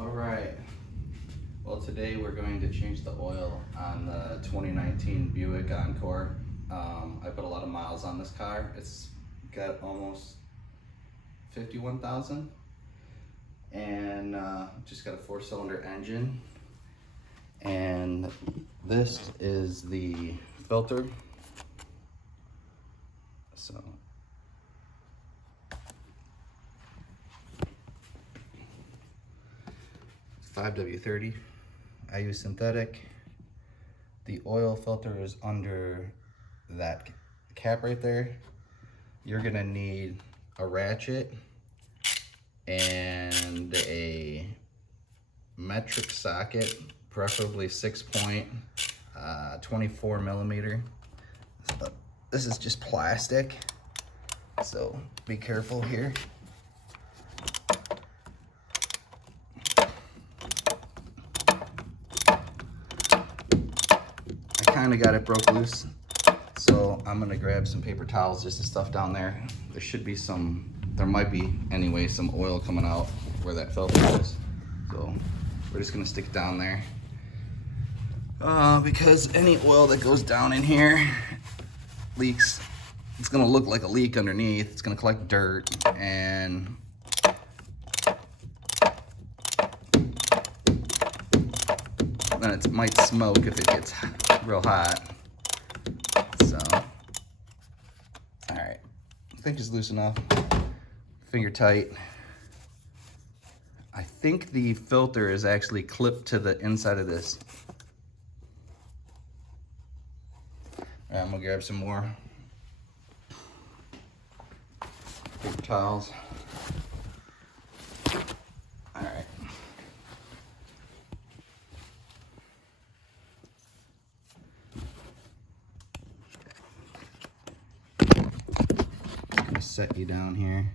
All right. Well, today we're going to change the oil on the 2019 Buick Encore. I put a lot of miles on this car. It's got almost 51,000 and just got a 4-cylinder engine. And this is the filter. So it's 5W30. I use synthetic. The oil filter is under that cap right there. You're gonna need a ratchet and a metric socket, preferably 6-point, 24 millimeter. But this is just plastic, so be careful here. I kind of got it broke loose, so I'm gonna grab some paper towels just to stuff down there. There should be some, there might be anyway, some oil coming out where that filter is. So we're just gonna stick it down there. Because any oil that goes down in here leaks, it's gonna look like a leak underneath. It's gonna collect dirt, and then it might smoke if it gets real hot. So, all right, I think it's loose enough. Finger tight. I think the filter is actually clipped to the inside of this. All right, I'm gonna grab some more paper towels. All right. I'm gonna set you down here.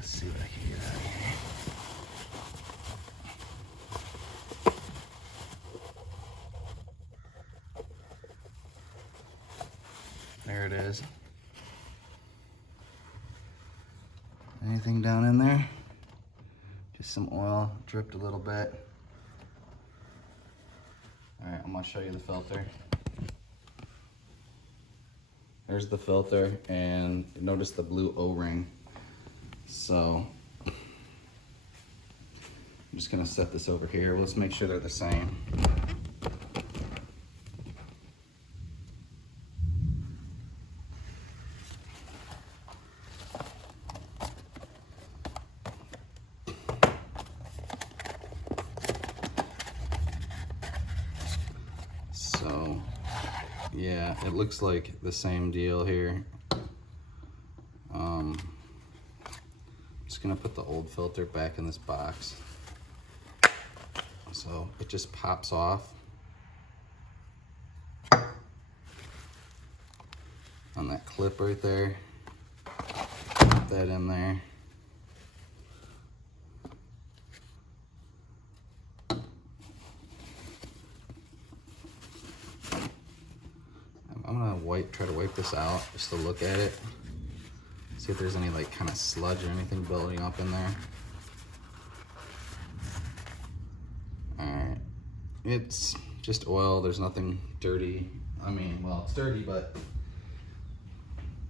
See what I can get out of here. There it is. Anything down in there? Just some oil dripped a little bit. All right, I'm gonna show you the filter. There's the filter, and notice the blue O-ring. So I'm just gonna set this over here. Let's make sure they're the same. So yeah, it looks like the same deal here. Just gonna put the old filter back in this box. So it just pops off on that clip right there. Put that in there. I'm gonna try to wipe this out just to look at it. See if there's any like kind of sludge or anything building up in there. All right, it's just oil. There's nothing dirty. I mean, well, it's dirty, but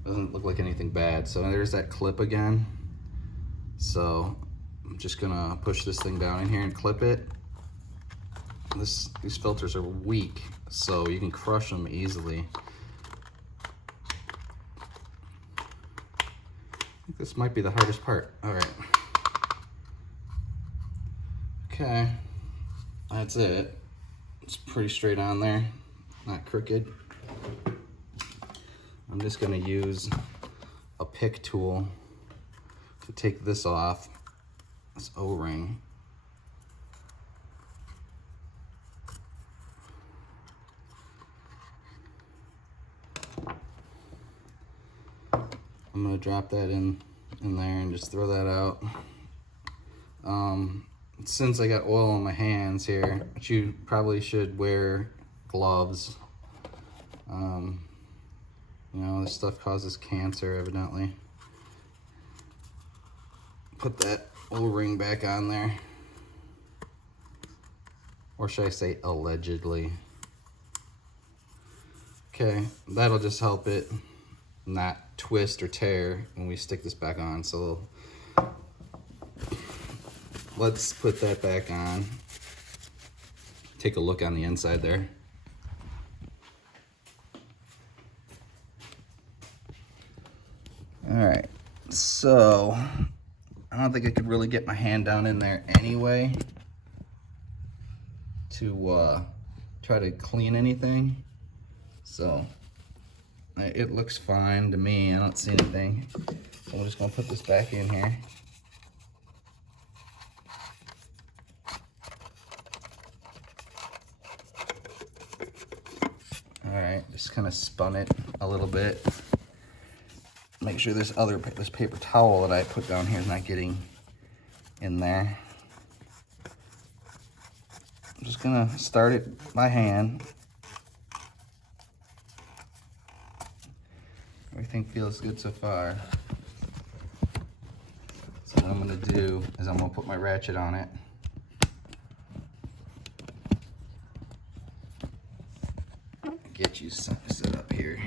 doesn't look like anything bad. So there's that clip again. So I'm just gonna push this thing down in here and clip it. These filters are weak, so you can crush them easily. I think this might be the hardest part. All right. Okay, that's it. It's pretty straight on there, not crooked. I'm just gonna use a pick tool to take this off, this O-ring. I'm gonna drop that in in there and just throw that out. Since I got oil on my hands here, but you probably should wear gloves. You know, this stuff causes cancer evidently. Put that O-ring back on there. Or should I say allegedly? Okay, that'll just help it not twist or tear when we stick this back on. So let's put that back on. Take a look on the inside there. All right, so I don't think I could really get my hand down in there anyway to try to clean anything. So it looks fine to me. I don't see anything. So I'm just gonna put this back in here. All right, just kind of spun it a little bit. Make sure this paper towel that I put down here is not getting in there. I'm just gonna start it by hand. Everything feels good so far. So what I'm gonna do is I'm gonna put my ratchet on it. Get you set up here.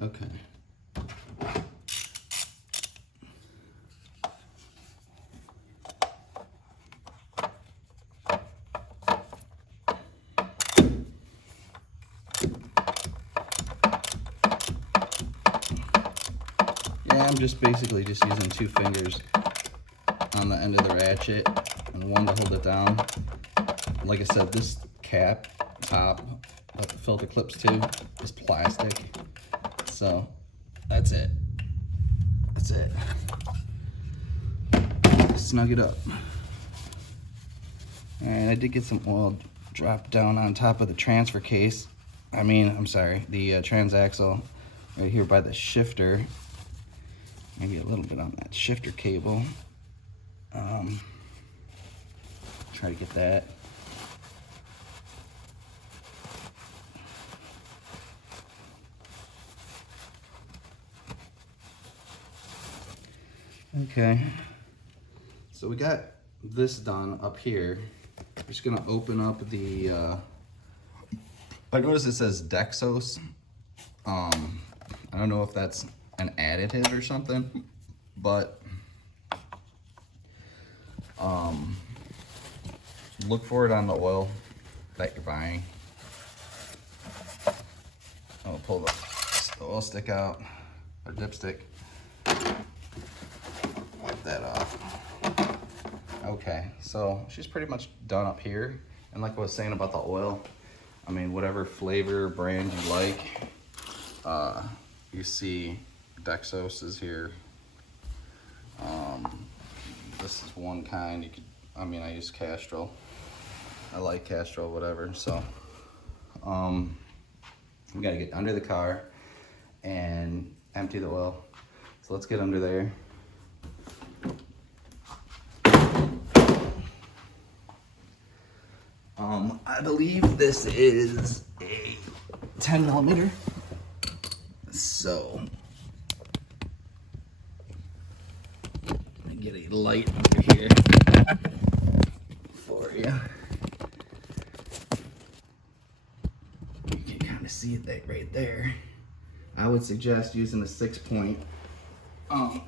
Okay. Yeah, I'm just basically just using 2 fingers on the end of the ratchet and one to hold it down. Like I said, this cap top that the filter clips to is plastic. So that's it. That's it. Snug it up. And I did get some oil dropped down on top of the transfer case. I'm sorry, the transaxle right here by the shifter. Maybe a little bit on that shifter cable. Try to get that. Okay, so we got this done up here. I'm just gonna open up the, I noticed it says Dexos. I don't know if that's an additive or something, but look for it on the oil that you're buying. I'll pull the oil stick out, or dipstick. Wipe that off. Okay, so she's pretty much done up here. And like I was saying about the oil, whatever flavor brand you like, you see Dexos is here. This is one kind. You could, I use Castrol. I like Castrol, whatever. So, we gotta get under the car and empty the oil. So let's get under there. I believe this is a 10 millimeter. So, let me get a light over here for you. You can kind of see it right there. I would suggest using a 6-point.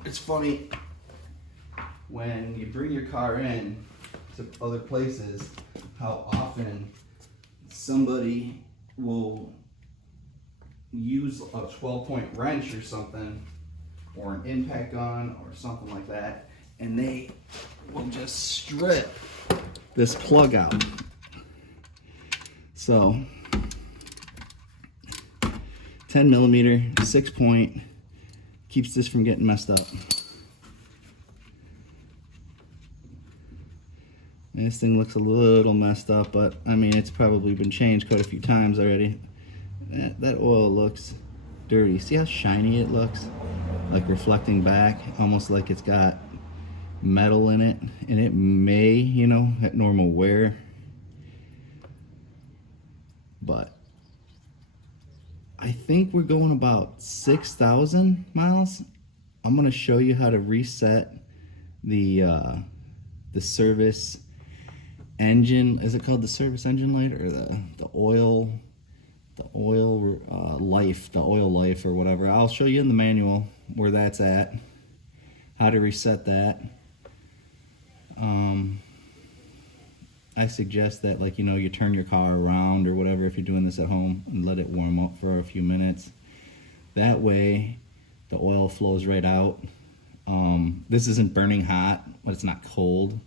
It's funny, when you bring your car in to other places, how often somebody will use a 12-point wrench or something, or an impact gun or something like that, and they will just strip this plug out. So 10 millimeter, 6 point, keeps this from getting messed up. And this thing looks a little messed up, but I mean, it's probably been changed quite a few times already. That oil looks dirty. See how shiny it looks? Like reflecting back, almost like it's got metal in it, and it may, you know, at normal wear, but I think we're going about 6,000 miles. I'm gonna show you how to reset the service engine. Is it called the service engine light, or the oil life or whatever? I'll show you in the manual where that's at, how to reset that. I suggest that, like, you know, you turn your car around or whatever if you're doing this at home and let it warm up for a few minutes. That way the oil flows right out. This isn't burning hot, but it's not cold.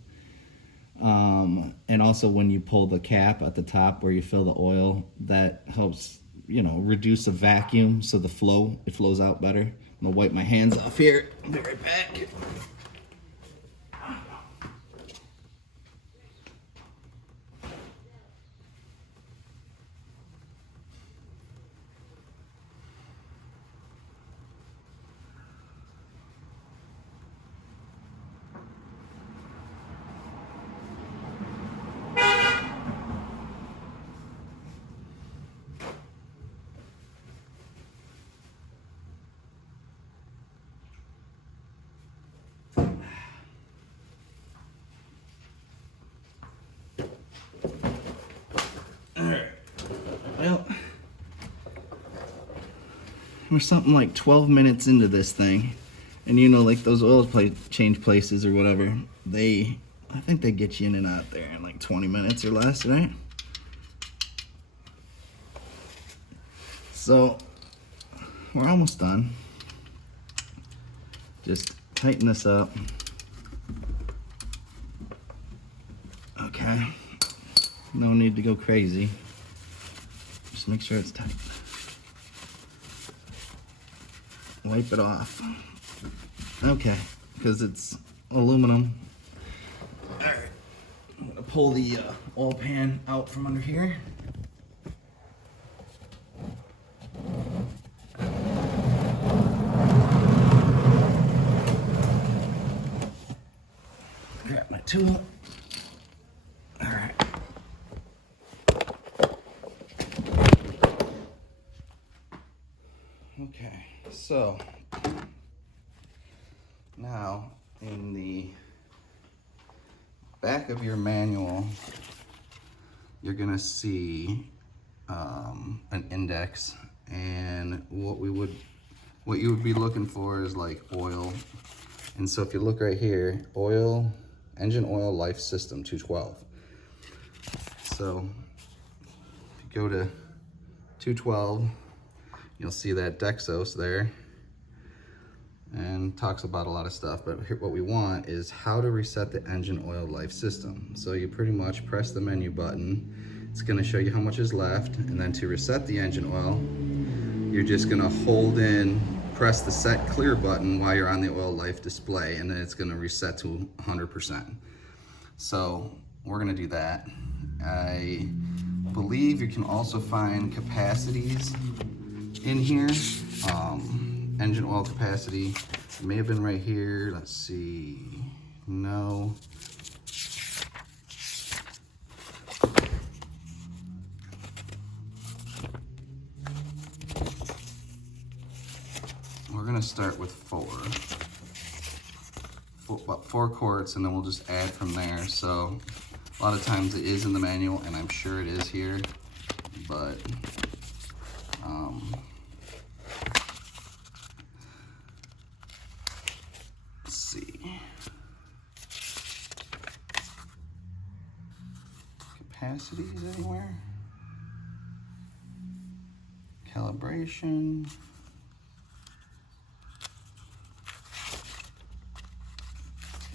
And also when you pull the cap at the top where you fill the oil, that helps, you know, reduce the vacuum, so it flows out better. I'm gonna wipe my hands off here. I'll be right back. Well, we're something like 12 minutes into this thing, and you know, like those oil change places or whatever, I think they get you in and out there in like 20 minutes or less, right? So we're almost done. Just tighten this up. Okay, no need to go crazy. Just make sure it's tight. Wipe it off. Okay, because it's aluminum. All right, I'm gonna pull the oil pan out from under here. Grab my tool. All right. Okay, so now in the back of your manual, you're gonna see an index, and what you would be looking for is like oil. And so if you look right here, engine oil life system 212. So if you go to 212, you'll see that Dexos there, and talks about a lot of stuff, but here, what we want is how to reset the engine oil life system. So you pretty much press the menu button. It's gonna show you how much is left, and then to reset the engine oil, you're just gonna hold in, press the set clear button while you're on the oil life display, and then it's gonna reset to 100%. So we're gonna do that. I believe you can also find capacities in here. Engine oil capacity, it may have been right here. Let's see, no. We're gonna start with about 4 quarts, and then we'll just add from there. So a lot of times it is in the manual, and I'm sure it is here, but let's see. Capacities anywhere? Calibration.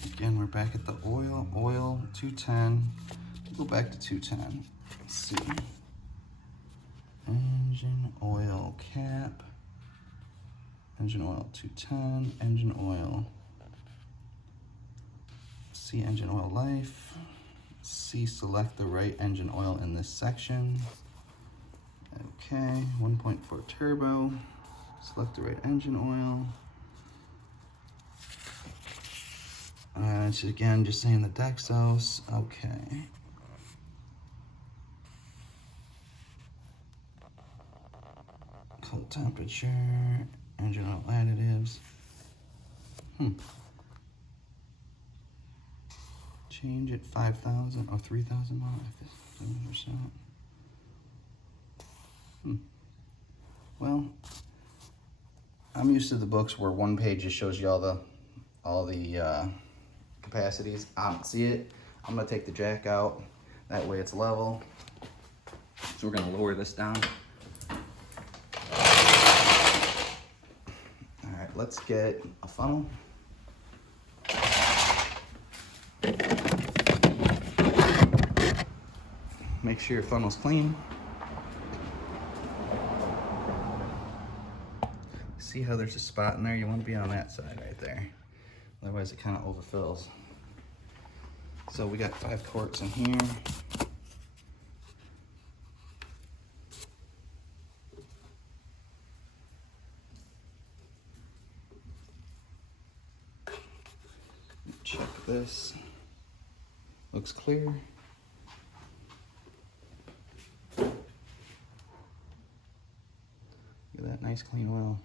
Again, we're back at the oil 210. We'll go back to 210. Let's see. Engine engine oil cap, engine oil 210, engine oil, C engine oil life, C select the right engine oil in this section. Okay, 1.4 turbo, select the right engine oil. It's again just saying the Dexos. Okay. Cold temperature, engine oil additives. Change at 5,000 or 3,000 miles, 50%. Well, I'm used to the books where one page just shows you all the capacities. I don't see it. I'm gonna take the jack out. That way it's level. So we're gonna lower this down. All right, let's get a funnel. Make sure your funnel's clean. See how there's a spot in there? You want to be on that side right there. Otherwise it kind of overfills. So we got 5 quarts in here. Check this. Looks clear. Look at that nice clean oil.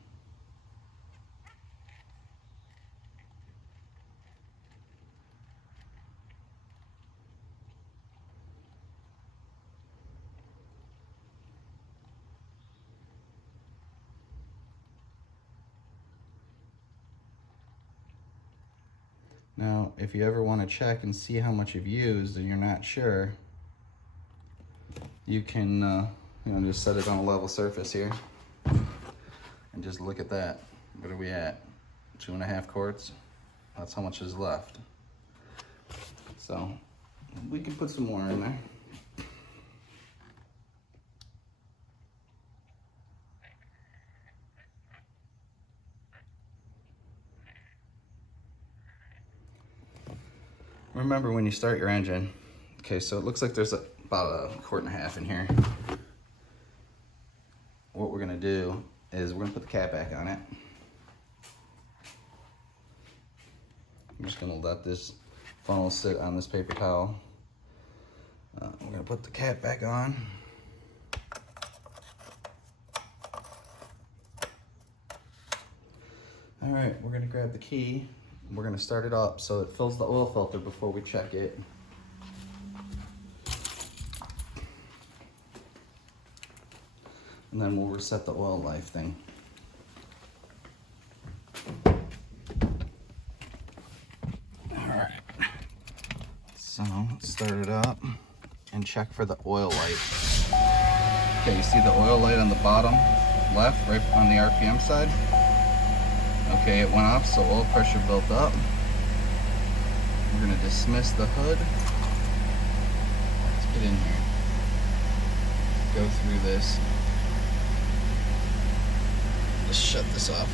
Now, if you ever want to check and see how much you've used and you're not sure, you can just set it on a level surface here and just look at that. What are we at? 2.5 quarts? That's how much is left. So we can put some more in there. Remember when you start your engine, okay, so it looks like there's about 1.5 quarts in here. What we're gonna do is we're gonna put the cap back on it. I'm just gonna let this funnel sit on this paper towel. We're gonna put the cap back on. All right, we're gonna grab the key. We're gonna start it up so it fills the oil filter before we check it. And then we'll reset the oil life thing. All right. So let's start it up and check for the oil light. Okay, you see the oil light on the bottom left, right on the RPM side? Okay, it went off, so oil pressure built up. We're gonna dismiss the hood. Let's get in here. Go through this. Just shut this off.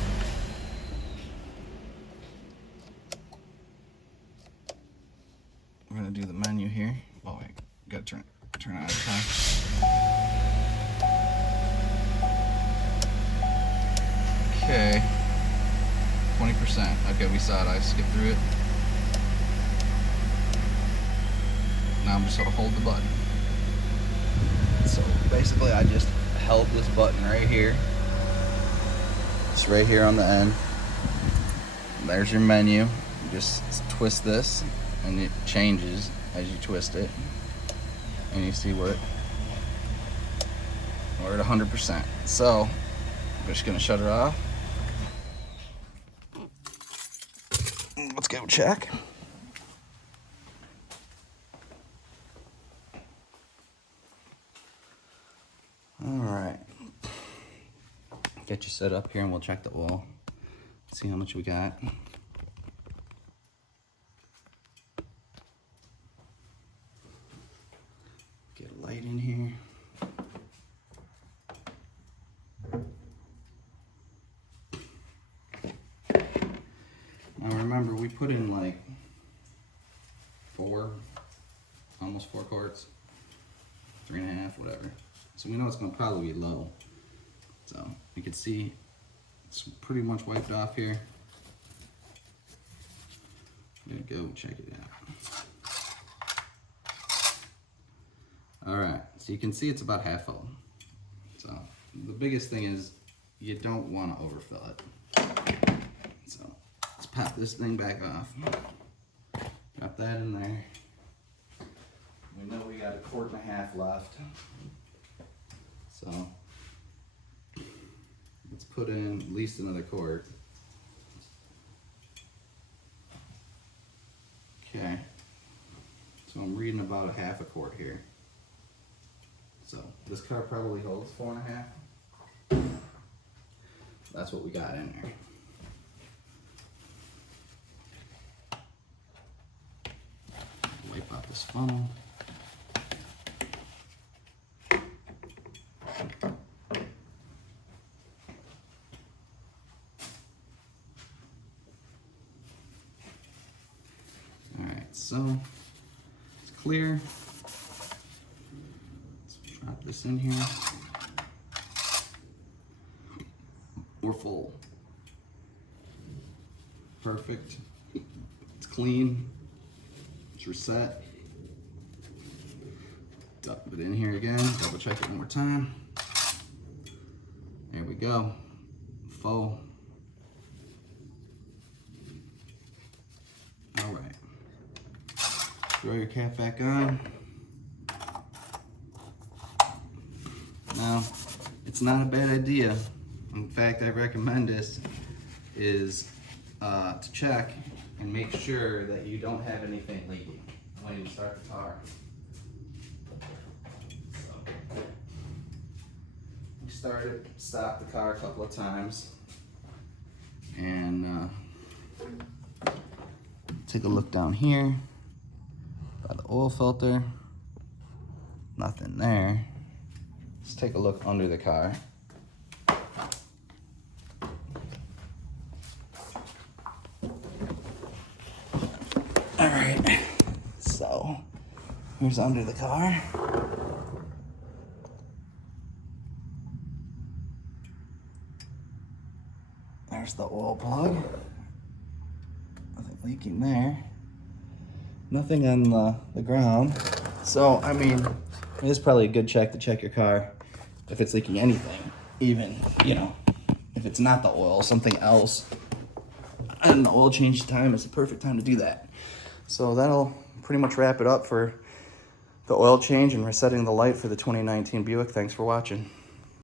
We're gonna do the menu here. Oh wait, gotta turn it on time. Okay. 20%. Okay, we saw it. I skipped through it. Now I'm just gonna hold the button. So basically I just held this button right here. It's right here on the end. There's your menu. You just twist this and it changes as you twist it. And you see we're at 100%. So I'm just gonna shut it off. Let's go check. All right. Get you set up here and we'll check the oil. See how much we got. Get a light in here. remember we put in like almost 4 quarts, 3.5, whatever. So we know it's gonna probably be low. So you can see it's pretty much wiped off here. I'm gonna go check it out. All right, so you can see it's about half full. So the biggest thing is you don't want to overfill it. So let's pop this thing back off. Drop that in there. We know we got 1.5 quart left. So let's put in at least another quart. Okay. So I'm reading about 1/2 quart here. So this car probably holds 4.5. That's what we got in there. Wipe out this funnel. Alright, so it's clear. Let's drop this in here. We're full. Perfect. It's clean. It's reset. Dump it in here again. Double check it one more time. There we go. Full. All right. Throw your cap back on. Now, it's not a bad idea. In fact, I recommend this is to check and make sure that you don't have anything leaking when you start the car. So, we started, stopped the car a couple of times, and take a look down here by the oil filter. Nothing there. Let's take a look under the car. Alright, so here's under the car. There's the oil plug. Nothing leaking there. Nothing on the ground. So, I mean, it is probably a good check to check your car if it's leaking anything. Even, you know, if it's not the oil, something else. And the oil change time is the perfect time to do that. So that'll pretty much wrap it up for the oil change and resetting the light for the 2019 Buick. Thanks for watching.